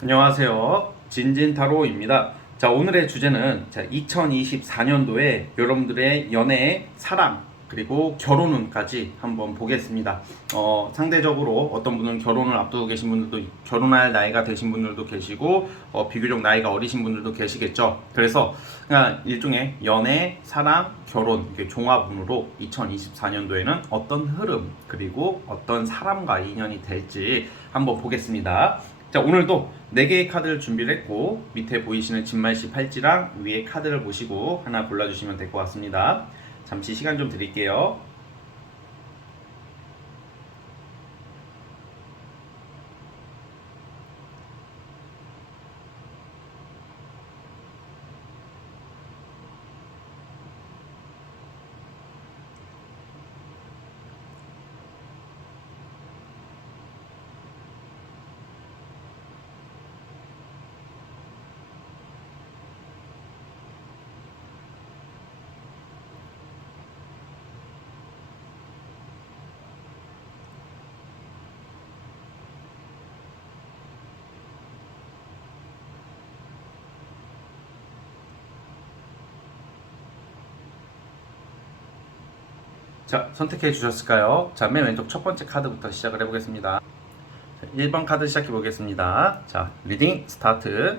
안녕하세요. 진진타로입니다. 자, 오늘의 주제는 2024년도에 여러분들의 연애, 사랑, 그리고 결혼운까지 한번 보겠습니다. 상대적으로 어떤 분은 결혼을 앞두고 계신 분들도, 결혼할 나이가 되신 분들도 계시고, 비교적 나이가 어리신 분들도 계시겠죠. 그래서 그냥 일종의 연애, 사랑, 결혼, 이렇게 종합운으로 2024년도에는 어떤 흐름, 그리고 어떤 사람과 인연이 될지 한번 보겠습니다. 자, 오늘도 4개의 카드를 준비를 했고, 밑에 보이시는 진말씨 팔찌랑 위에 카드를 보시고 하나 골라주시면 될 것 같습니다. 잠시 시간 좀 드릴게요. 자, 선택해 주셨을까요? 자, 맨 왼쪽 첫 번째 카드부터 시작을 해보겠습니다. 1번 카드 시작해 보겠습니다. 자, 리딩 스타트.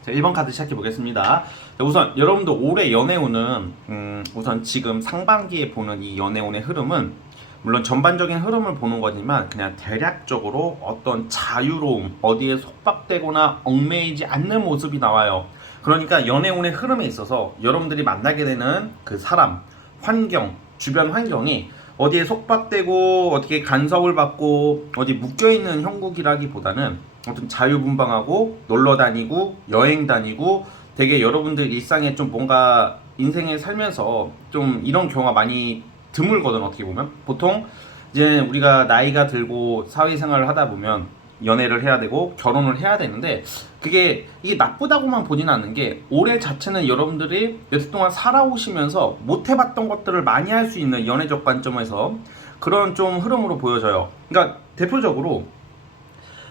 자, 1번 카드 시작해 보겠습니다. 자, 우선 여러분들 올해 연애운은 우선 지금 상반기에 보는 이 연애운의 흐름은 물론 전반적인 흐름을 보는 거지만 그냥 대략적으로 어떤 자유로움, 어디에 속박되거나 얽매이지 않는 모습이 나와요. 그러니까 연애운의 흐름에 있어서 여러분들이 만나게 되는 그 사람, 환경, 주변 환경이 어디에 속박되고 어떻게 간섭을 받고 어디 묶여있는 형국이라기보다는 어떤 자유분방하고 놀러 다니고 여행 다니고 되게 여러분들 일상에 좀 뭔가 인생에 살면서 좀 이런 경우가 많이 드물거든. 어떻게 보면 보통 이제 우리가 나이가 들고 사회생활을 하다 보면 연애를 해야 되고 결혼을 해야 되는데 이게 나쁘다고만 보지는 않는 게 올해 자체는 여러분들이 몇 해 동안 살아오시면서 못 해봤던 것들을 많이 할 수 있는 연애적 관점에서 그런 좀 흐름으로 보여져요. 그러니까 대표적으로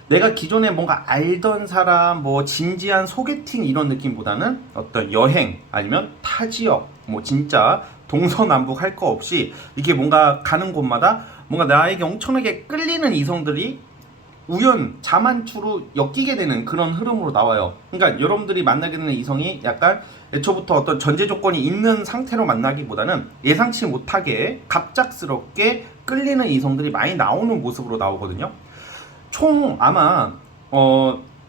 내가 기존에 뭔가 알던 사람, 뭐 진지한 소개팅 이런 느낌보다는 어떤 여행 아니면 타 지역, 뭐 진짜 동서남북 할 거 없이 이게 뭔가 가는 곳마다 뭔가 나에게 엄청나게 끌리는 이성들이 자만추로 엮이게 되는 그런 흐름으로 나와요. 그러니까 여러분들이 만나게 되는 이성이 약간 애초부터 어떤 전제 조건이 있는 상태로 만나기보다는 예상치 못하게 갑작스럽게 끌리는 이성들이 많이 나오는 모습으로 나오거든요. 총 아마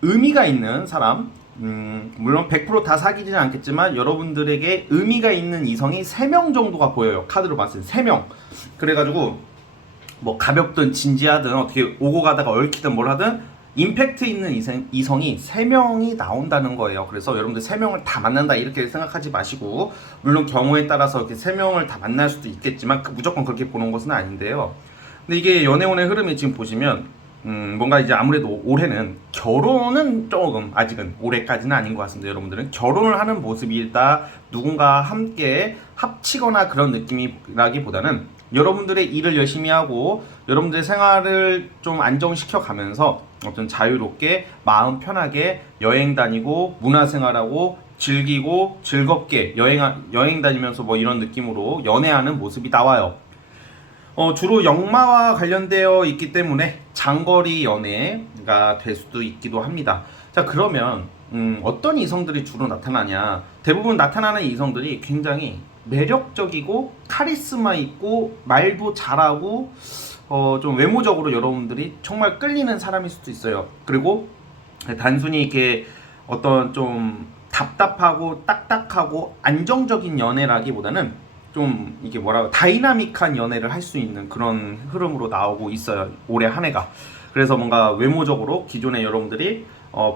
의미가 있는 사람, 물론 100%다 사귀지는 않겠지만 여러분들에게 의미가 있는 이성이 3명 정도가 보여요. 카드로 봤을 때 3명. 그래가지고 뭐 가볍든 진지하든 어떻게 오고 가다가 얽히든 뭘 하든 임팩트 있는 이성이 3명이 나온다는 거예요. 그래서 여러분들 3명을 다 만난다 이렇게 생각하지 마시고, 물론 경우에 따라서 이렇게 3명을 다 만날 수도 있겠지만 무조건 그렇게 보는 것은 아닌데요. 근데 이게 연애운의 흐름이 지금 보시면 뭔가 이제 아무래도 올해는 결혼은 조금 아직은 올해까지는 아닌 것 같습니다. 여러분들은 결혼을 하는 모습이다, 누군가 함께 합치거나 그런 느낌이라기보다는 여러분들의 일을 열심히 하고 여러분들의 생활을 좀 안정시켜 가면서 어떤 자유롭게 마음 편하게 여행 다니고 문화생활하고 즐기고 즐겁게 여행 다니면서 뭐 이런 느낌으로 연애하는 모습이 나와요. 주로 역마와 관련되어 있기 때문에 장거리 연애가 될 수도 있기도 합니다. 자, 그러면 어떤 이성들이 주로 나타나냐? 대부분 나타나는 이성들이 굉장히 매력적이고 카리스마 있고 말도 잘하고 좀 외모적으로 여러분들이 정말 끌리는 사람일 수도 있어요. 그리고 단순히 이렇게 어떤 좀 답답하고 딱딱하고 안정적인 연애라기보다는 좀 이게 뭐라고 다이나믹한 연애를 할 수 있는 그런 흐름으로 나오고 있어요, 올해 한 해가. 그래서 뭔가 외모적으로 기존에 여러분들이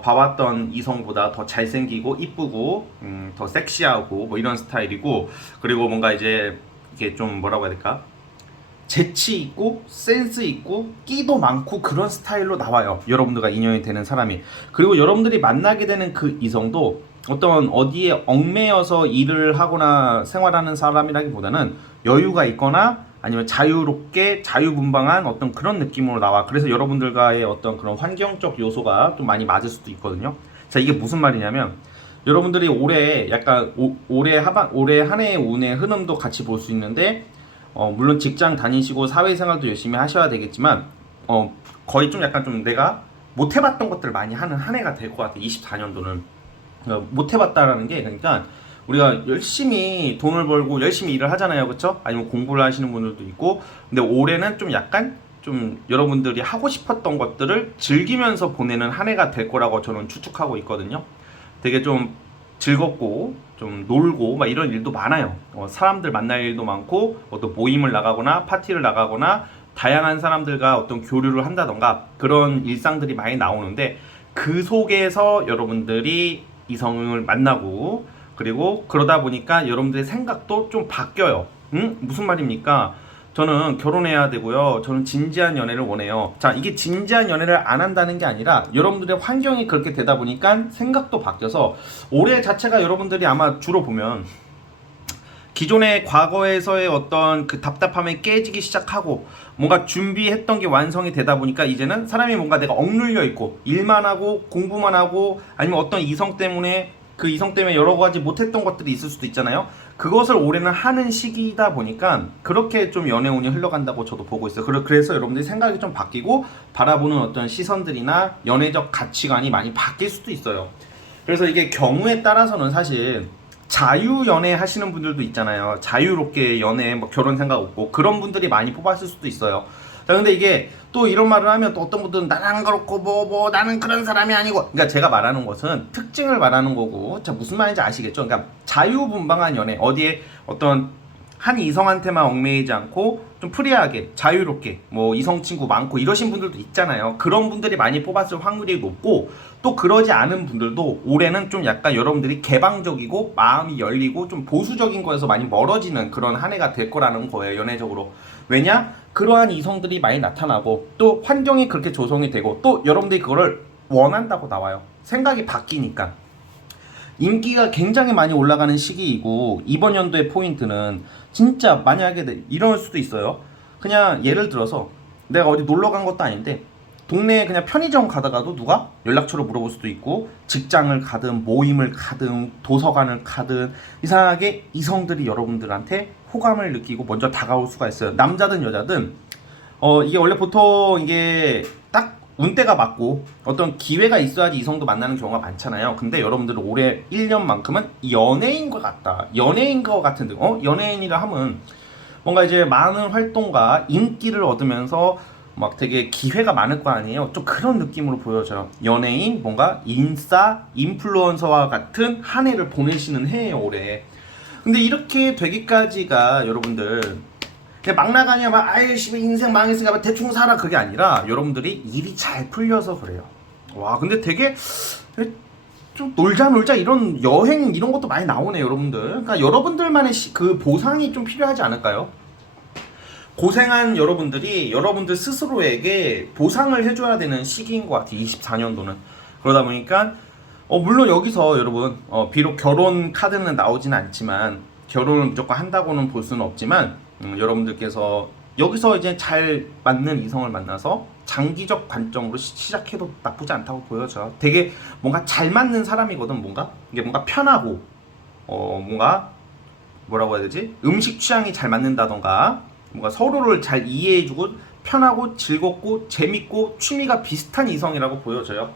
봐왔던 이성보다 더 잘생기고 이쁘고 더 섹시하고 뭐 이런 스타일이고, 그리고 뭔가 이제 이게 좀 뭐라고 해야 될까, 재치 있고 센스 있고 끼도 많고 그런 스타일로 나와요, 여러분들과 인연이 되는 사람이. 그리고 여러분들이 만나게 되는 그 이성도 어떤 어디에 얽매여서 일을 하거나 생활하는 사람이라기보다는 여유가 있거나 아니면 자유롭게 자유분방한 어떤 그런 느낌으로 나와. 그래서 여러분들과의 어떤 그런 환경적 요소가 좀 많이 맞을 수도 있거든요. 자, 이게 무슨 말이냐면 여러분들이 올해 약간 올해 한 해의 운의 흐름도 같이 볼 수 있는데 물론 직장 다니시고 사회생활도 열심히 하셔야 되겠지만 거의 좀 약간 좀 내가 못 해봤던 것들을 많이 하는 한 해가 될 것 같아. 24년도는 못 해봤다라는 게 그러니까 우리가 열심히 돈을 벌고 열심히 일을 하잖아요, 그렇죠? 아니면 공부를 하시는 분들도 있고, 근데 올해는 좀 약간 좀 여러분들이 하고 싶었던 것들을 즐기면서 보내는 한 해가 될 거라고 저는 추측하고 있거든요. 되게 좀 즐겁고 좀 놀고 막 이런 일도 많아요. 사람들 만날 일도 많고 어떤 모임을 나가거나 파티를 나가거나 다양한 사람들과 어떤 교류를 한다던가 그런 일상들이 많이 나오는데 그 속에서 여러분들이 이성을 만나고 그리고 그러다 보니까 여러분들의 생각도 좀 바뀌어요. 무슨 말입니까? 저는 결혼해야 되고요. 저는 진지한 연애를 원해요. 자, 이게 진지한 연애를 안 한다는 게 아니라 여러분들의 환경이 그렇게 되다 보니까 생각도 바뀌어서 올해 자체가 여러분들이 아마 주로 보면 기존의 과거에서의 어떤 그 답답함이 깨지기 시작하고 뭔가 준비했던 게 완성이 되다 보니까 이제는 사람이 뭔가 내가 억눌려 있고 일만 하고 공부만 하고 아니면 어떤 이성 때문에 그 이성 때문에 여러 가지 못했던 것들이 있을 수도 있잖아요. 그것을 올해는 하는 시기이다 보니까 그렇게 좀 연애운이 흘러간다고 저도 보고 있어요. 그래서 여러분들이 생각이 좀 바뀌고 바라보는 어떤 시선들이나 연애적 가치관이 많이 바뀔 수도 있어요. 그래서 이게 경우에 따라서는 사실 자유 연애 하시는 분들도 있잖아요. 자유롭게 연애, 뭐 결혼 생각 없고 그런 분들이 많이 뽑았을 수도 있어요. 자, 근데 이게 또 이런 말을 하면 또 어떤 분들은 나는 그렇고 뭐 나는 그런 사람이 아니고, 그러니까 제가 말하는 것은 특징을 말하는 거고, 자, 무슨 말인지 아시겠죠? 그러니까 자유분방한 연애, 어디에 어떤 한 이성한테만 얽매이지 않고 좀 프리하게 자유롭게 뭐 이성 친구 많고 이러신 분들도 있잖아요. 그런 분들이 많이 뽑았을 확률이 높고, 또 그러지 않은 분들도 올해는 좀 약간 여러분들이 개방적이고 마음이 열리고 좀 보수적인 거에서 많이 멀어지는 그런 한 해가 될 거라는 거예요, 연애적으로. 왜냐? 그러한 이성들이 많이 나타나고 또 환경이 그렇게 조성이 되고 또 여러분들이 그거를 원한다고 나와요. 생각이 바뀌니까. 인기가 굉장히 많이 올라가는 시기이고, 이번 연도의 포인트는 진짜 만약에 이럴 수도 있어요. 그냥 예를 들어서 내가 어디 놀러 간 것도 아닌데 동네에 그냥 편의점 가다가도 누가 연락처를 물어볼 수도 있고, 직장을 가든 모임을 가든 도서관을 가든 이상하게 이성들이 여러분들한테 호감을 느끼고 먼저 다가올 수가 있어요. 남자든 여자든 이게 원래 보통 이게 딱 운때가 맞고 어떤 기회가 있어야지 이성도 만나는 경우가 많잖아요. 근데 여러분들 올해 1년만큼은 연예인 것 같다. 연예인 것 같은 연예인이라 하면 뭔가 이제 많은 활동과 인기를 얻으면서 막 되게 기회가 많을 거 아니에요. 좀 그런 느낌으로 보여져요. 연예인, 뭔가 인플루언서와 같은 한 해를 보내시는 해예요, 올해. 근데 이렇게 되기까지가 여러분들 그냥 막 나가냐 막 아유 씨 인생 망했으니까 대충 살아, 그게 아니라 여러분들이 일이 잘 풀려서 그래요. 와, 근데 되게 좀 놀자 이런 여행 이런 것도 많이 나오네, 여러분들. 그러니까 여러분들만의 그 보상이 좀 필요하지 않을까요? 고생한 여러분들이 여러분들 스스로에게 보상을 해줘야 되는 시기인 것 같아요, 24년도는. 그러다 보니까 물론 여기서 여러분 비록 결혼 카드는 나오진 않지만 결혼을 무조건 한다고는 볼 수는 없지만 여러분들께서 여기서 이제 잘 맞는 이성을 만나서 장기적 관점으로 시작해도 나쁘지 않다고 보여져요. 되게 뭔가 잘 맞는 사람이거든. 이게 뭔가 편하고 뭔가 뭐라고 해야 되지? 음식 취향이 잘 맞는다던가 뭔가 서로를 잘 이해해주고 편하고 즐겁고 재밌고 취미가 비슷한 이성이라고 보여져요.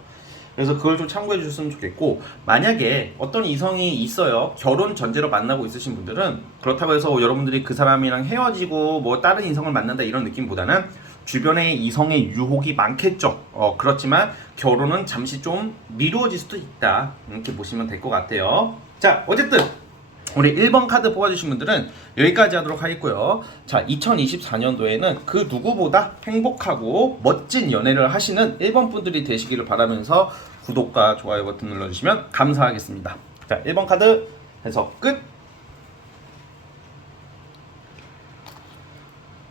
그래서 그걸 좀 참고해 주셨으면 좋겠고, 만약에 어떤 이성이 있어요, 결혼 전제로 만나고 있으신 분들은 그렇다고 해서 여러분들이 그 사람이랑 헤어지고 뭐 다른 이성을 만난다 이런 느낌보다는 주변에 이성의 유혹이 많겠죠. 그렇지만 결혼은 잠시 좀 미루어질 수도 있다, 이렇게 보시면 될 것 같아요. 자, 어쨌든 우리 1번 카드 뽑아주신 분들은 여기까지 하도록 하겠고요. 자, 2024년도에는 그 누구보다 행복하고 멋진 연애를 하시는 1번 분들이 되시기를 바라면서 구독과 좋아요 버튼 눌러주시면 감사하겠습니다. 자, 1번 카드 해석 끝.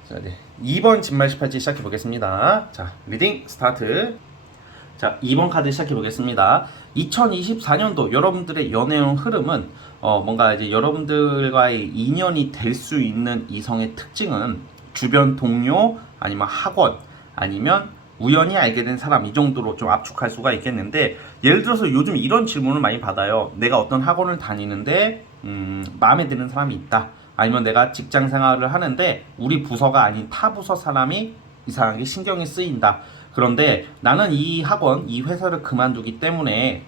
자, 이제 2번 진말 18지 시작해 보겠습니다. 자, 리딩 스타트. 자, 2번 카드 시작해 보겠습니다. 2024년도 여러분들의 연애운 흐름은 뭔가 이제 여러분들과의 인연이 될 수 있는 이성의 특징은 주변 동료, 아니면 학원, 아니면 우연히 알게 된 사람, 이 정도로 좀 압축할 수가 있겠는데, 예를 들어서 요즘 이런 질문을 많이 받아요. 내가 어떤 학원을 다니는데 마음에 드는 사람이 있다. 아니면 내가 직장 생활을 하는데 우리 부서가 아닌 타 부서 사람이 이상하게 신경이 쓰인다. 그런데 나는 이 학원, 이 회사를 그만두기 때문에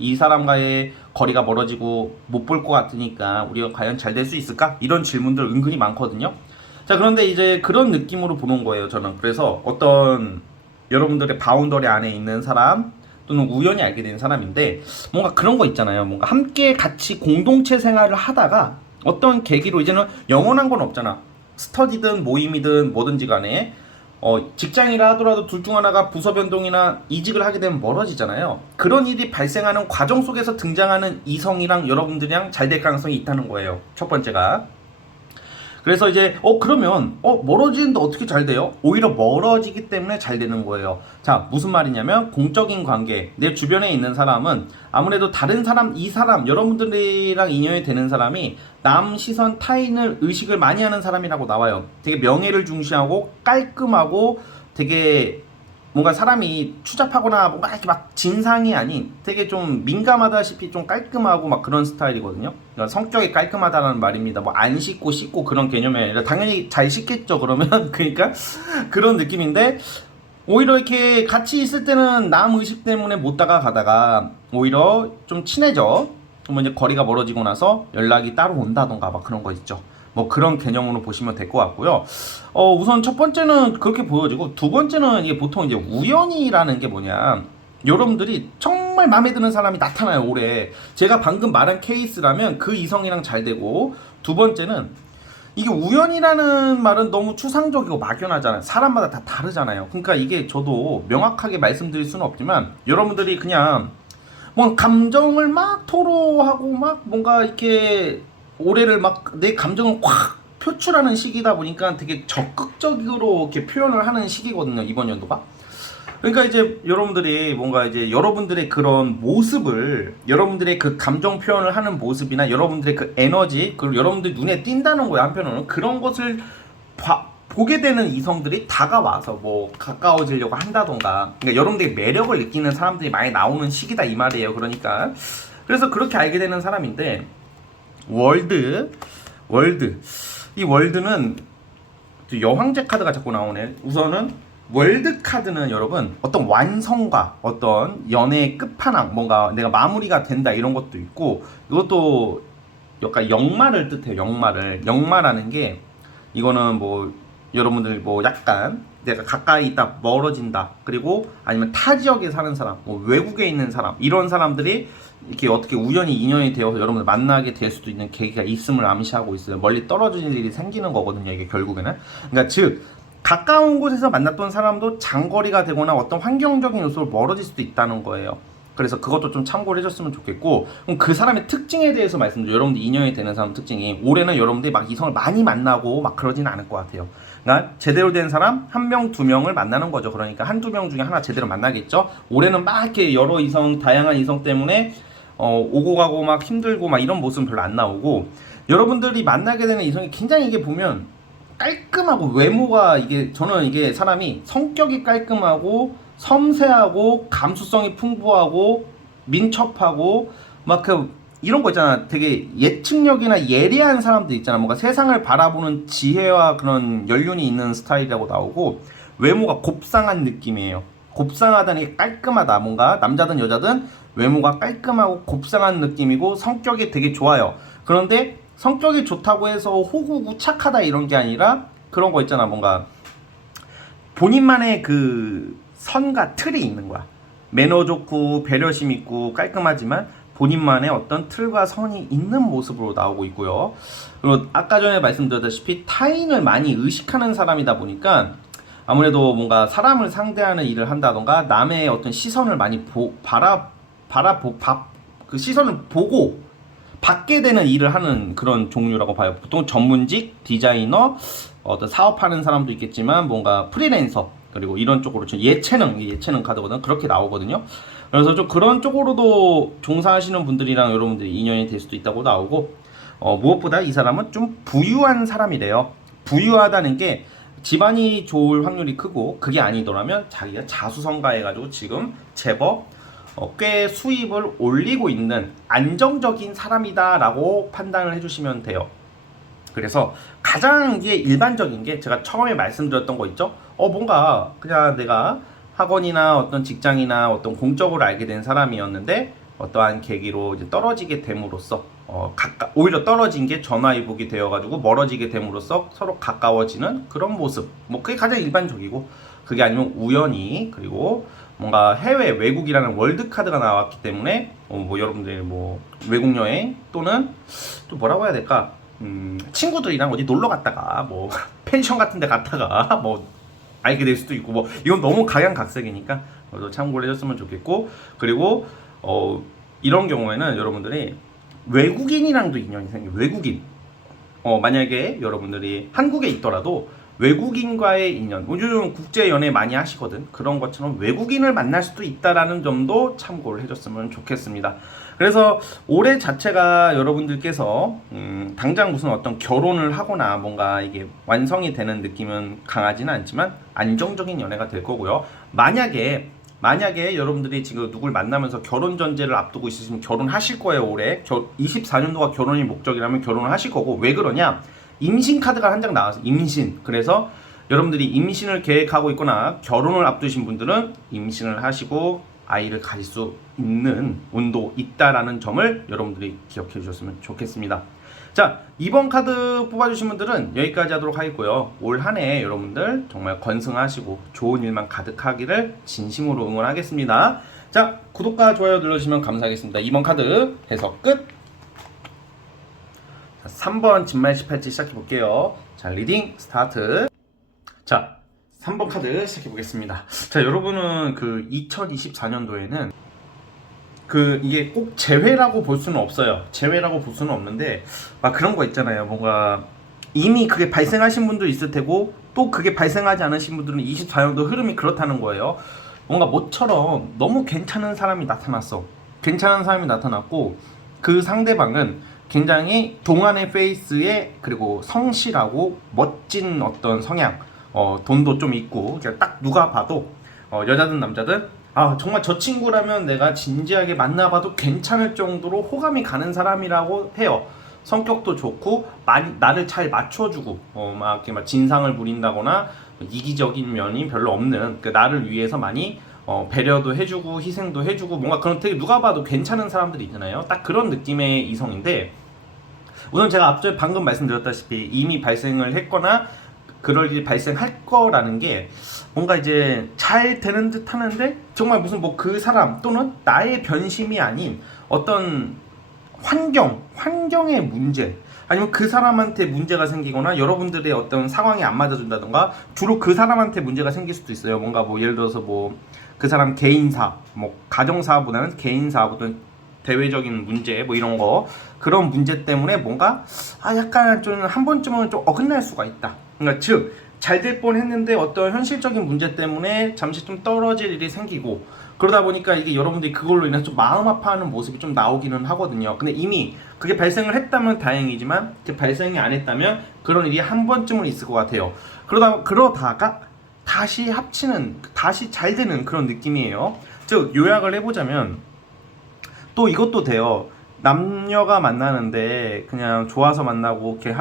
이 사람과의 거리가 멀어지고 못 볼 것 같으니까 우리가 과연 잘 될 수 있을까? 이런 질문들 은근히 많거든요. 자, 그런데 이제 그런 느낌으로 보는 거예요, 저는. 그래서 어떤 여러분들의 바운더리 안에 있는 사람 또는 우연히 알게 된 사람인데, 뭔가 그런 거 있잖아요. 뭔가 함께 같이 공동체 생활을 하다가 어떤 계기로, 이제는 영원한 건 없잖아. 스터디든 모임이든 뭐든지 간에 직장이라 하더라도 둘 중 하나가 부서 변동이나 이직을 하게 되면 멀어지잖아요. 그런 일이 발생하는 과정 속에서 등장하는 이성이랑 여러분들이랑 잘 될 가능성이 있다는 거예요. 첫 번째가. 그래서 이제 그러면 멀어지는데 어떻게 잘 돼요? 오히려 멀어지기 때문에 잘 되는 거예요. 자, 무슨 말이냐면, 공적인 관계, 내 주변에 있는 사람은 아무래도 다른 사람, 이 사람, 여러분들이랑 인연이 되는 사람이 남 시선 타인을 의식을 많이 하는 사람이라고 나와요. 되게 명예를 중시하고 깔끔하고 되게 뭔가 사람이 추잡하거나 뭔가 이렇게 막 진상이 아닌 되게 좀 민감하다시피 좀 깔끔하고 막 그런 스타일이거든요. 그러니까 성격이 깔끔하다는 말입니다. 뭐 안 씻고 그런 개념이 아니라 당연히 잘 씻겠죠, 그러면. 그러니까 그런 느낌인데, 오히려 이렇게 같이 있을 때는 남 의식 때문에 못 다가가다가 오히려 좀 친해져. 그러면 이제 거리가 멀어지고 나서 연락이 따로 온다던가 막 그런 거 있죠. 뭐 그런 개념으로 보시면 될 것 같고요. 우선 첫 번째는 그렇게 보여지고, 두 번째는 이게 보통 이제 우연이라는 게 뭐냐, 여러분들이 정말 마음에 드는 사람이 나타나요, 올해. 제가 방금 말한 케이스라면 그 이성이랑 잘 되고, 두 번째는 이게 우연이라는 말은 너무 추상적이고 막연하잖아요. 사람마다 다 다르잖아요. 그러니까 이게 저도 명확하게 말씀드릴 수는 없지만, 여러분들이 그냥 뭐 감정을 막 토로하고 막 뭔가 이렇게 올해를 막 내 감정을 확 표출하는 시기다 보니까 되게 적극적으로 이렇게 표현을 하는 시기거든요, 이번 연도가. 그러니까 이제 여러분들이 뭔가 이제 여러분들의 그런 모습을, 여러분들의 그 감정 표현을 하는 모습이나 여러분들의 그 에너지, 그리고 여러분들이 눈에 띈다는 거예요. 한편으로는 그런 것을 보게 되는 이성들이 다가와서 뭐 가까워지려고 한다던가, 그러니까 여러분들의 매력을 느끼는 사람들이 많이 나오는 시기다, 이 말이에요. 그러니까 그래서 그렇게 알게 되는 사람인데, 월드 이 월드는 여황제 카드가 자꾸 나오네. 우선은 월드 카드는 여러분 어떤 완성과 어떤 연애의 끝판왕, 뭔가 내가 마무리가 된다 이런 것도 있고, 이것도 약간 역마를 뜻해요. 역마라는 게, 이거는 뭐 여러분들 뭐 약간 내가 가까이 있다 멀어진다, 그리고 아니면 타 지역에 사는 사람, 뭐 외국에 있는 사람, 이런 사람들이 이렇게 어떻게 우연히 인연이 되어서 여러분들 만나게 될 수도 있는 계기가 있음을 암시하고 있어요. 멀리 떨어질 일이 생기는 거거든요, 이게 결국에는. 그러니까 즉 가까운 곳에서 만났던 사람도 장거리가 되거나 어떤 환경적인 요소로 멀어질 수도 있다는 거예요. 그래서 그것도 좀 참고를 해줬으면 좋겠고, 그럼 그 사람의 특징에 대해서 말씀드려요. 여러분들 인연이 되는 사람 특징이, 올해는 여러분들이 막 이성을 많이 만나고 막 그러지는 않을 것 같아요. 그러니까 제대로 된 사람 1명, 2명을 만나는 거죠. 그러니까 한두 명 중에 하나 제대로 만나겠죠. 올해는 막 이렇게 여러 이성, 다양한 이성 때문에 오고 가고 막 힘들고 막 이런 모습은 별로 안 나오고, 여러분들이 만나게 되는 이성이 굉장히, 이게 보면 깔끔하고, 외모가, 이게 저는 이게 사람이 성격이 깔끔하고 섬세하고 감수성이 풍부하고 민첩하고 막 이런 거 있잖아. 되게 예측력이나 예리한 사람들 있잖아. 뭔가 세상을 바라보는 지혜와 그런 연륜이 있는 스타일이라고 나오고, 외모가 곱상한 느낌이에요. 곱상하다는 게 깔끔하다. 뭔가 남자든 여자든 외모가 깔끔하고 곱상한 느낌이고, 성격이 되게 좋아요. 그런데 성격이 좋다고 해서 호구고 착하다 이런 게 아니라, 그런 거 있잖아. 뭔가 본인만의 그 선과 틀이 있는 거야. 매너 좋고 배려심 있고 깔끔하지만 본인만의 어떤 틀과 선이 있는 모습으로 나오고 있고요. 그리고 아까 전에 말씀드렸다시피 타인을 많이 의식하는 사람이다 보니까, 아무래도 뭔가 사람을 상대하는 일을 한다던가 남의 어떤 시선을 많이 그 시선을 보고 받게 되는 일을 하는 그런 종류라고 봐요. 보통 전문직, 디자이너, 어떤 사업하는 사람도 있겠지만 뭔가 프리랜서, 그리고 이런 쪽으로 예체능 카드거든. 그렇게 나오거든요. 그래서 좀 그런 쪽으로도 종사하시는 분들이랑 여러분들이 인연이 될 수도 있다고 나오고, 무엇보다 이 사람은 좀 부유한 사람이래요. 부유하다는 게 집안이 좋을 확률이 크고, 그게 아니더라면 자기가 자수성가해가지고 지금 제법 꽤 수입을 올리고 있는 안정적인 사람이다라고 판단을 해주시면 돼요. 그래서 가장 이게 일반적인 게 제가 처음에 말씀드렸던 거 있죠? 뭔가 그냥 내가 학원이나 어떤 직장이나 어떤 공적으로 알게 된 사람이었는데 어떠한 계기로 이제 떨어지게 됨으로써 오히려 떨어진 게 전화위복이 되어가지고 멀어지게 됨으로써 서로 가까워지는 그런 모습. 뭐 그게 가장 일반적이고, 그게 아니면 우연히, 그리고 뭔가 해외 외국이라는 월드 카드가 나왔기 때문에 뭐 여러분들 뭐 외국 여행 또는 또 뭐라고 해야 될까? 친구들이랑 어디 놀러 갔다가 뭐 펜션 같은 데 갔다가 뭐 알게 될 수도 있고, 뭐 이건 너무 각양각색이니까 참고를 해줬으면 좋겠고, 그리고 이런 경우에는 여러분들이 외국인이랑도 인연이 생겨요. 외국인. 만약에 여러분들이 한국에 있더라도 외국인과의 인연, 요즘 국제 연애 많이 하시거든. 그런 것처럼 외국인을 만날 수도 있다라는 점도 참고를 해줬으면 좋겠습니다. 그래서 올해 자체가 여러분들께서 당장 무슨 어떤 결혼을 하거나 뭔가 이게 완성이 되는 느낌은 강하지는 않지만 안정적인 연애가 될 거고요. 만약에 여러분들이 지금 누굴 만나면서 결혼 전제를 앞두고 있으시면 결혼하실 거예요. 올해 24년도가 결혼이 목적이라면 결혼을 하실 거고, 왜 그러냐? 임신 카드가 한 장 나와서 임신. 그래서 여러분들이 임신을 계획하고 있거나 결혼을 앞두신 분들은 임신을 하시고 아이를 가질 수 있는 운도 있다라는 점을 여러분들이 기억해 주셨으면 좋겠습니다. 자, 이번 카드 뽑아주신 분들은 여기까지 하도록 하겠고요. 올 한 해 여러분들 정말 건승하시고 좋은 일만 가득하기를 진심으로 응원하겠습니다. 자, 구독과 좋아요 눌러주시면 감사하겠습니다. 이번 카드 해석 끝! 3번 진말 18지 시작해 볼게요. 자, 리딩 스타트. 자, 3번 카드 시작해 보겠습니다. 자, 여러분은 그 2024년도에는 이게 꼭 재회라고 볼 수는 없어요. 재회라고 볼 수는 없는데, 막 그런 거 있잖아요. 뭔가 이미 그게 발생하신 분도 있을 테고, 또 그게 발생하지 않으신 분들은 24년도 흐름이 그렇다는 거예요. 뭔가 모처럼 너무 괜찮은 사람이 나타났어. 괜찮은 사람이 나타났고, 그 상대방은 굉장히 동안의 페이스에, 그리고 성실하고 멋진 어떤 성향, 돈도 좀 있고, 딱 누가 봐도 여자든 남자든 정말 저 친구라면 내가 진지하게 만나봐도 괜찮을 정도로 호감이 가는 사람이라고 해요. 성격도 좋고 나를 잘 맞춰주고 막 이렇게 막 진상을 부린다거나 이기적인 면이 별로 없는, 나를 위해서 많이 배려도 해주고 희생도 해주고, 뭔가 그런 되게 누가 봐도 괜찮은 사람들이 있잖아요. 딱 그런 느낌의 이성인데, 우선 제가 앞서 방금 말씀드렸다시피 이미 발생을 했거나 그럴 일이 발생할 거라는 게 뭔가 이제 잘 되는 듯 하는데, 정말 무슨 뭐 그 사람 또는 나의 변심이 아닌 어떤 환경의 문제, 아니면 그 사람한테 문제가 생기거나 여러분들의 어떤 상황이 안 맞아준다던가, 주로 그 사람한테 문제가 생길 수도 있어요. 뭔가 뭐 예를 들어서 뭐 그 사람 개인사, 뭐 가정사보다는 개인사보다는 대외적인 문제, 뭐 이런 거, 그런 문제 때문에 뭔가 약간 좀 한 번쯤은 좀 어긋날 수가 있다. 그러니까 즉 잘 될 뻔했는데 어떤 현실적인 문제 때문에 잠시 좀 떨어질 일이 생기고, 그러다 보니까 이게 여러분들이 그걸로 인해서 좀 마음 아파하는 모습이 좀 나오기는 하거든요. 근데 이미 그게 발생을 했다면 다행이지만, 발생이 안 했다면 그런 일이 한 번쯤은 있을 것 같아요. 그러다가 다시 합치는, 다시 잘 되는 그런 느낌이에요. 즉 요약을 해보자면 또 이것도 돼요. 남녀가 만나는데 그냥 좋아서 만나고 이렇게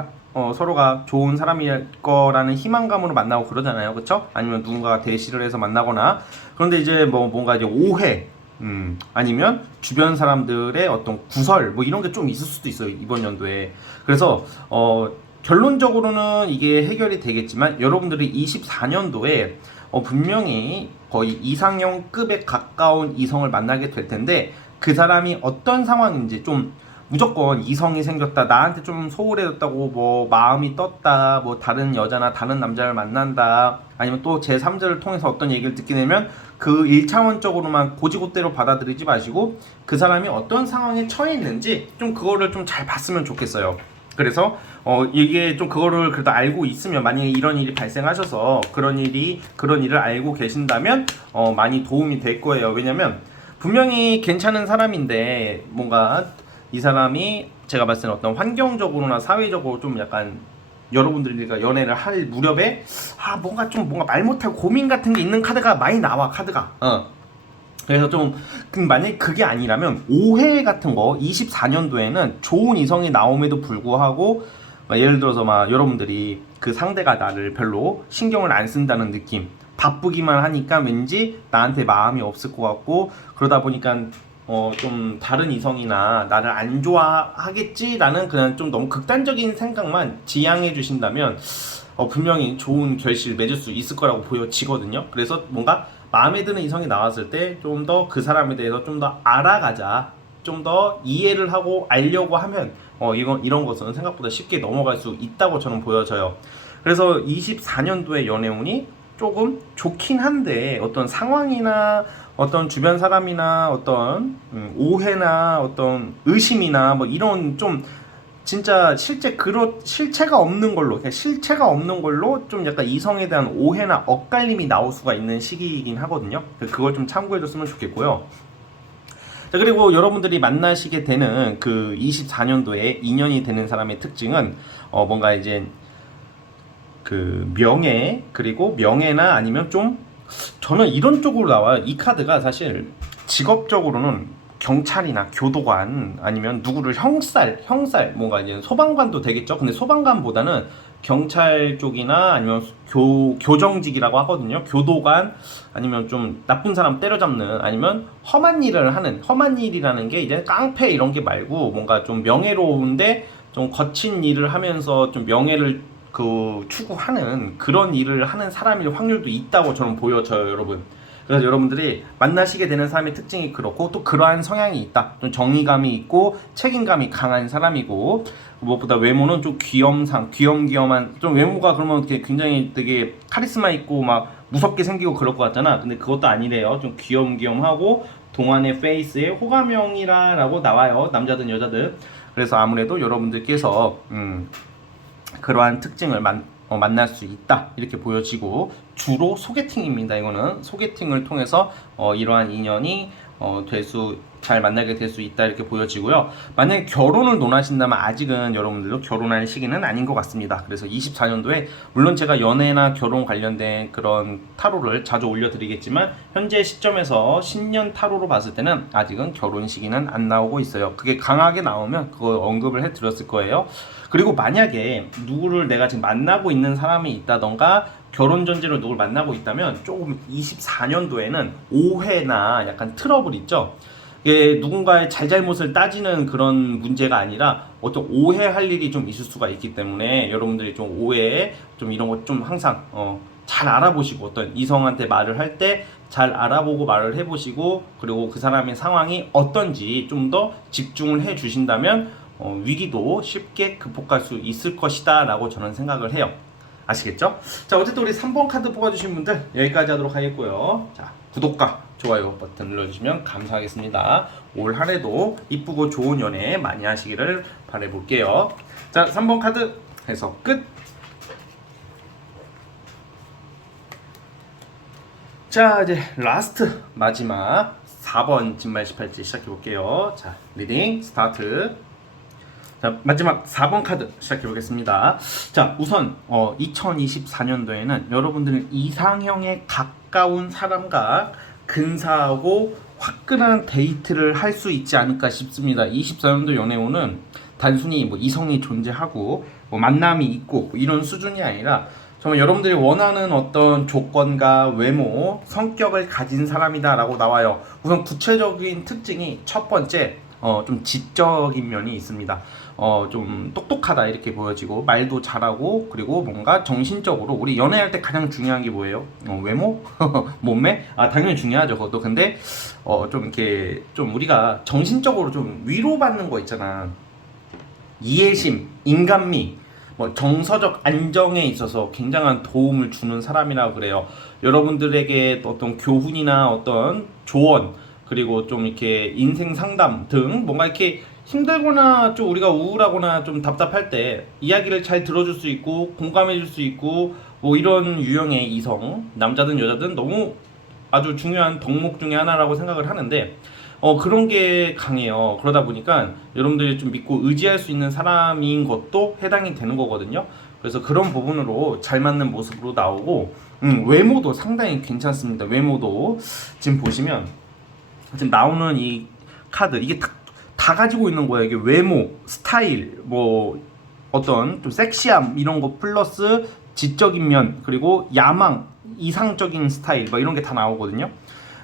서로가 좋은 사람일 거라는 희망감으로 만나고 그러잖아요. 그쵸? 아니면 누군가가 대시를 해서 만나거나, 그런데 이제 뭔가 이제 오해, 아니면 주변 사람들의 어떤 구설, 뭐 이런 게 좀 있을 수도 있어요, 이번 연도에. 그래서 결론적으로는 이게 해결이 되겠지만, 여러분들이 24년도에 분명히 거의 이상형급에 가까운 이성을 만나게 될 텐데, 그 사람이 어떤 상황인지, 좀 무조건 이성이 생겼다, 나한테 좀 소홀해졌다고 뭐 마음이 떴다, 뭐 다른 여자나 다른 남자를 만난다, 아니면 또 제3자를 통해서 어떤 얘기를 듣게 되면 그 1차원적으로만 고지고대로 받아들이지 마시고, 그 사람이 어떤 상황에 처해 있는지 좀 그거를 좀 잘 봤으면 좋겠어요. 그래서 이게 좀 그거를 그래도 알고 있으면, 만약에 이런 일이 발생하셔서 그런 일을 알고 계신다면 많이 도움이 될 거예요. 왜냐면 분명히 괜찮은 사람인데, 뭔가 이 사람이 제가 봤을 때는 어떤 환경적으로나 사회적으로 좀 약간 여러분들과 연애를 할 무렵에 뭔가 말 못할 고민 같은 게 있는 카드가 많이 나와. 카드가 그래서 좀 만약에 그게 아니라면 오해 같은 거 24년도에는 좋은 이성이 나옴에도 불구하고 예를 들어서 여러분들이 그 상대가 나를 별로 신경을 안 쓴다는 느낌, 바쁘기만 하니까 왠지 나한테 마음이 없을 것 같고, 그러다 보니까 좀 다른 이성이나 나를 안 좋아하겠지라는 그냥 좀 너무 극단적인 생각만 지향해 주신다면 분명히 좋은 결실을 맺을 수 있을 거라고 보여지거든요. 그래서 뭔가 마음에 드는 이성이 나왔을 때 좀 더 그 사람에 대해서 좀 더 알아가자, 좀 더 이해를 하고 알려고 하면 이런 것은 생각보다 쉽게 넘어갈 수 있다고 저는 보여져요. 그래서 24년도의 연애운이 조금 좋긴 한데, 어떤 상황이나 어떤 주변 사람이나 어떤 오해나 어떤 의심이나 이런 좀 진짜 실체가 없는 걸로, 실체가 없는 걸로 좀 약간 이성에 대한 오해나 엇갈림이 나올 수가 있는 시기이긴 하거든요. 그걸 좀 참고해줬으면 좋겠고요. 자, 그리고 여러분들이 만나시게 되는 그 24년도에 인연이 되는 사람의 특징은 뭔가 이제 그 명예, 그리고 명예나 아니면 좀, 저는 이런 쪽으로 나와요. 이 카드가 사실 직업적으로는 경찰이나 교도관, 아니면 누구를 형살 뭔가 이제 소방관도 되겠죠. 근데 소방관보다는 경찰 쪽이나 아니면 교정직이라고 하거든요. 교도관, 아니면 좀 나쁜 사람 때려잡는, 아니면 험한 일이라는 게 이제 깡패 이런 게 말고 뭔가 좀 명예로운데 좀 거친 일을 하면서 좀 명예를 추구하는 그런 일을 하는 사람일 확률도 있다고 저는 보여져요, 여러분. 그래서 여러분들이 만나시게 되는 사람의 특징이 그렇고, 또 그러한 성향이 있다. 좀 정의감이 있고 책임감이 강한 사람이고, 무엇보다 외모는 좀 귀염귀염한, 좀 외모가 그러면 굉장히 되게 카리스마 있고 막 무섭게 생기고 그럴 것 같잖아. 근데 그것도 아니래요. 좀 귀염귀염하고 동안의 페이스에 호감형이라고 나와요, 남자든 여자든. 그래서 아무래도 여러분들께서 그러한 특징을 만날 수 있다, 이렇게 보여지고, 주로 소개팅입니다. 이거는 소개팅을 통해서 이러한 인연이 잘 만나게 될 수 있다, 이렇게 보여지고요. 만약에 결혼을 논하신다면 아직은 여러분들도 결혼할 시기는 아닌 것 같습니다. 그래서 24년도에 물론 제가 연애나 결혼 관련된 그런 타로를 자주 올려드리겠지만, 현재 시점에서 신년 타로로 봤을 때는 아직은 결혼 시기는 안 나오고 있어요. 그게 강하게 나오면 그거 언급을 해드렸을 거예요. 그리고 만약에 누구를 내가 지금 만나고 있는 사람이 있다던가 결혼 전제로 누굴 만나고 있다면, 조금 24년도에는 오해나 약간 트러블 있죠. 이게 누군가의 잘잘못을 따지는 그런 문제가 아니라 어떤 오해할 일이 좀 있을 수가 있기 때문에, 여러분들이 좀 오해, 좀 이런 거 좀 항상 잘 알아보시고, 어떤 이성한테 말을 할 때 잘 알아보고 말을 해보시고, 그리고 그 사람의 상황이 어떤지 좀 더 집중을 해 주신다면 위기도 쉽게 극복할 수 있을 것이다 라고 저는 생각을 해요. 아시겠죠? 자, 어쨌든 우리 3번 카드 뽑아주신 분들 여기까지 하도록 하겠고요. 자, 구독과 좋아요 버튼 눌러주시면 감사하겠습니다. 올 한해도 이쁘고 좋은 연애 많이 하시기를 바라볼게요. 자, 3번 카드 해석 끝. 자, 이제 라스트 마지막 4번 진말 18지 시작해볼게요. 자, 리딩 스타트. 자, 마지막 4번 카드 시작해보겠습니다. 자, 우선 2024년도에는 여러분들은 이상형에 가까운 사람과 근사하고 화끈한 데이트를 할 수 있지 않을까 싶습니다. 24년도 연애운은 단순히 이성이 존재하고 만남이 있고 이런 수준이 아니라, 정말 여러분들이 원하는 어떤 조건과 외모, 성격을 가진 사람이다 라고 나와요. 우선 구체적인 특징이, 첫 번째 좀 지적인 면이 있습니다. 좀 똑똑하다 이렇게 보여지고, 말도 잘하고, 그리고 뭔가 정신적으로, 우리 연애할 때 가장 중요한 게 뭐예요? 외모? 몸매? 당연히 중요하죠, 그것도. 근데 좀 이렇게 좀 우리가 정신적으로 좀 위로받는 거 있잖아. 이해심, 인간미, 정서적 안정에 있어서 굉장한 도움을 주는 사람이라고 그래요. 여러분들에게 어떤 교훈이나 어떤 조언, 그리고 좀 이렇게 인생 상담 등 뭔가 이렇게 힘들거나 좀 우리가 우울하거나 좀 답답할 때 이야기를 잘 들어줄 수 있고 공감해 줄 수 있고, 이런 유형의 이성, 남자든 여자든 너무 아주 중요한 덕목 중에 하나라고 생각을 하는데, 그런 게 강해요. 그러다 보니까 여러분들이 좀 믿고 의지할 수 있는 사람인 것도 해당이 되는 거거든요. 그래서 그런 부분으로 잘 맞는 모습으로 나오고 외모도 상당히 괜찮습니다. 외모도 지금 보시면 지금 나오는 이 카드 이게 다 가지고 있는 거예요. 이게 외모, 스타일, 뭐 어떤 좀 섹시함 이런 거 플러스 지적인 면 그리고 야망, 이상적인 스타일 뭐 이런 게 다 나오거든요.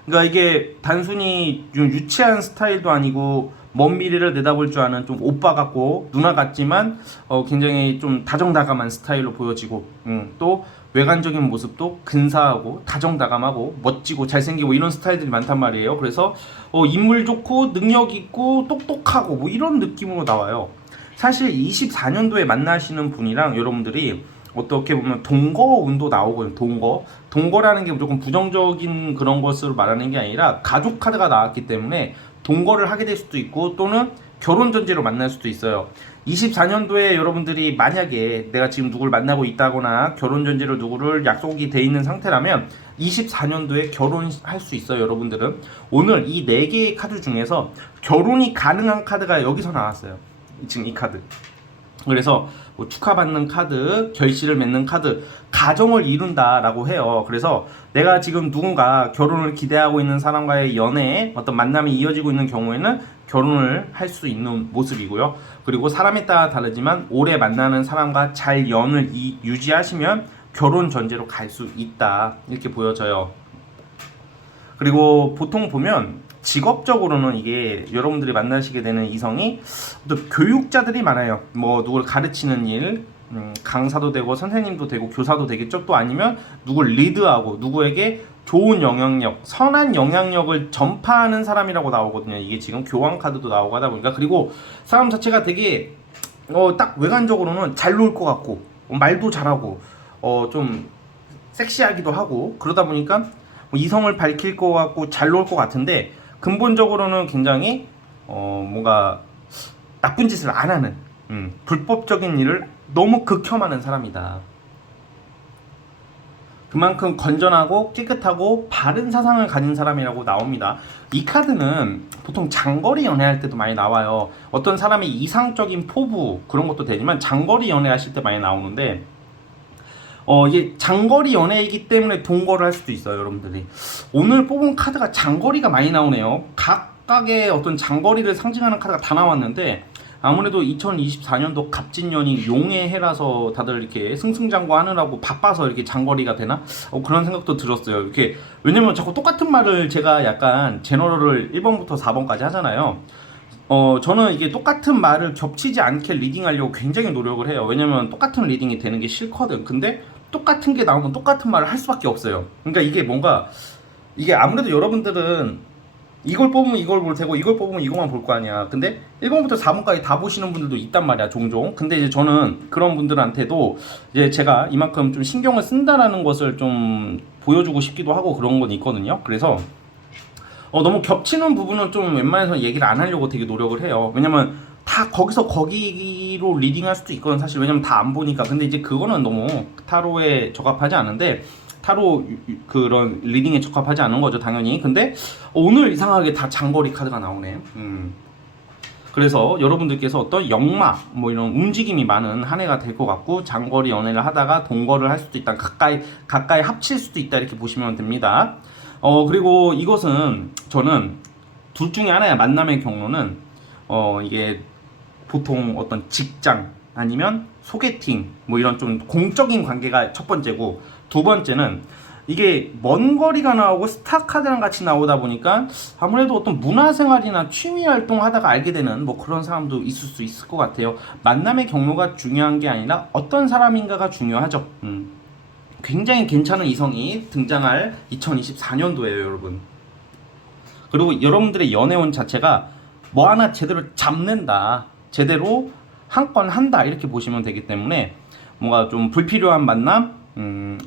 그러니까 이게 단순히 좀 유치한 스타일도 아니고 먼 미래를 내다볼 줄 아는 좀 오빠 같고 누나 같지만 굉장히 좀 다정다감한 스타일로 보여지고 또 외관적인 모습도 근사하고 다정다감하고 멋지고 잘생기고 이런 스타일들이 많단 말이에요. 그래서 인물 좋고 능력 있고 똑똑하고 뭐 이런 느낌으로 나와요. 사실 24년도에 만나시는 분이랑 여러분들이 어떻게 보면 동거운도 나오거든요. 동거라는 게 무조건 부정적인 그런 것을 말하는 게 아니라 가족 카드가 나왔기 때문에 동거를 하게 될 수도 있고 또는 결혼 전제로 만날 수도 있어요. 24년도에 여러분들이 만약에 내가 지금 누구를 만나고 있다거나 결혼 전제로 누구를 약속이 돼 있는 상태라면 24년도에 결혼할 수 있어요. 여러분들은 오늘 이 4개의 카드 중에서 결혼이 가능한 카드가 여기서 나왔어요. 지금 이 카드. 그래서 뭐 축하받는 카드, 결실을 맺는 카드, 가정을 이룬다라고 해요. 그래서 내가 지금 누군가 결혼을 기대하고 있는 사람과의 연애에 어떤 만남이 이어지고 있는 경우에는 결혼을 할 수 있는 모습이고요. 그리고 사람에 따라 다르지만 오래 만나는 사람과 잘 연을 유지하시면 결혼 전제로 갈 수 있다 이렇게 보여져요. 그리고 보통 보면 직업적으로는 이게 여러분들이 만나시게 되는 이성이 또 교육자들이 많아요. 뭐 누구를 가르치는 일, 강사도 되고 선생님도 되고 교사도 되겠죠. 또 아니면 누굴 리드하고 누구에게 좋은 영향력, 선한 영향력을 전파하는 사람이라고 나오거든요. 이게 지금 교환 카드도 나오고 하다 보니까. 그리고 사람 자체가 되게 딱 외관적으로는 잘 놀 것 같고 말도 잘하고 좀 섹시하기도 하고 그러다 보니까 뭐 이성을 밝힐 것 같고 잘 놀 것 같은데 근본적으로는 굉장히 뭔가 나쁜 짓을 안 하는 불법적인 일을 너무 극혐하는 사람이다. 그만큼 건전하고 깨끗하고 바른 사상을 가진 사람이라고 나옵니다. 이 카드는 보통 장거리 연애할 때도 많이 나와요. 어떤 사람의 이상적인 포부 그런 것도 되지만 장거리 연애하실 때 많이 나오는데 이게 장거리 연애이기 때문에 동거를 할 수도 있어요. 여러분들이 오늘 뽑은 카드가 장거리가 많이 나오네요. 각각의 어떤 장거리를 상징하는 카드가 다 나왔는데 아무래도 2024년도 갑진년이 용의 해라서 다들 이렇게 승승장구하느라고 바빠서 이렇게 장거리가 되나? 그런 생각도 들었어요. 이렇게 왜냐면 자꾸 똑같은 말을 제가 약간 제너럴을 1번부터 4번까지 하잖아요. 저는 이게 똑같은 말을 겹치지 않게 리딩하려고 굉장히 노력을 해요. 왜냐면 똑같은 리딩이 되는 게 싫거든. 근데 똑같은 게 나오면 똑같은 말을 할 수밖에 없어요. 그러니까 이게 뭔가 이게 아무래도 여러분들은 이걸 뽑으면 이걸 볼 테고 이걸 뽑으면 이것만 볼 거 아니야. 근데 1번부터 4번까지 다 보시는 분들도 있단 말이야, 종종. 근데 이제 저는 그런 분들한테도 이제 제가 이만큼 좀 신경을 쓴다라는 것을 좀 보여주고 싶기도 하고 그런 건 있거든요. 그래서 너무 겹치는 부분은 좀 웬만해서 얘기를 안 하려고 되게 노력을 해요. 왜냐면 다 거기서 거기로 리딩할 수도 있거든, 사실. 왜냐면 다 안 보니까. 근데 이제 그거는 너무 타로에 적합하지 않은데 타로 그런 리딩에 적합하지 않은 거죠, 당연히. 근데 오늘 이상하게 다 장거리 카드가 나오네. 그래서 여러분들께서 어떤 역마 뭐 이런 움직임이 많은 한 해가 될 것 같고 장거리 연애를 하다가 동거를 할 수도 있다, 가까이 합칠 수도 있다 이렇게 보시면 됩니다. 그리고 이것은 저는 둘 중에 하나의 만남의 경로는 이게 보통 어떤 직장 아니면 소개팅 뭐 이런 좀 공적인 관계가 첫 번째고, 두 번째는 이게 먼 거리가 나오고 스타 카드랑 같이 나오다 보니까 아무래도 어떤 문화생활이나 취미 활동하다가 알게 되는 뭐 그런 사람도 있을 수 있을 것 같아요. 만남의 경로가 중요한 게 아니라 어떤 사람인가가 중요하죠. 굉장히 괜찮은 이성이 등장할 2024년도예요, 여러분. 그리고 여러분들의 연애운 자체가 뭐 하나 제대로 잡는다, 제대로 한 건 한다 이렇게 보시면 되기 때문에 뭔가 좀 불필요한 만남,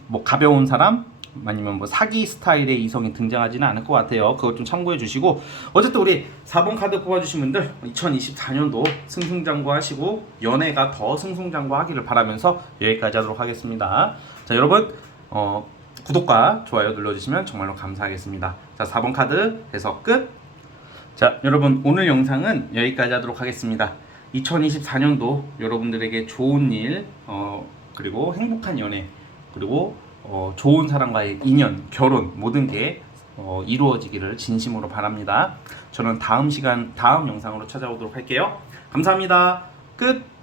뭐 가벼운 사람 아니면 뭐 사기 스타일의 이성이 등장하지는 않을 것 같아요. 그것 좀 참고해 주시고, 어쨌든 우리 4번 카드 뽑아주신 분들 2024년도 승승장구 하시고 연애가 더 승승장구 하기를 바라면서 여기까지 하도록 하겠습니다. 자, 여러분 구독과 좋아요 눌러주시면 정말로 감사하겠습니다. 자, 4번 카드 해석 끝. 자, 여러분 오늘 영상은 여기까지 하도록 하겠습니다. 2024년도 여러분들에게 좋은 일 그리고 행복한 연애, 그리고 좋은 사람과의 인연, 결혼 모든 게 이루어지기를 진심으로 바랍니다. 저는 다음 영상으로 찾아오도록 할게요. 감사합니다. 끝.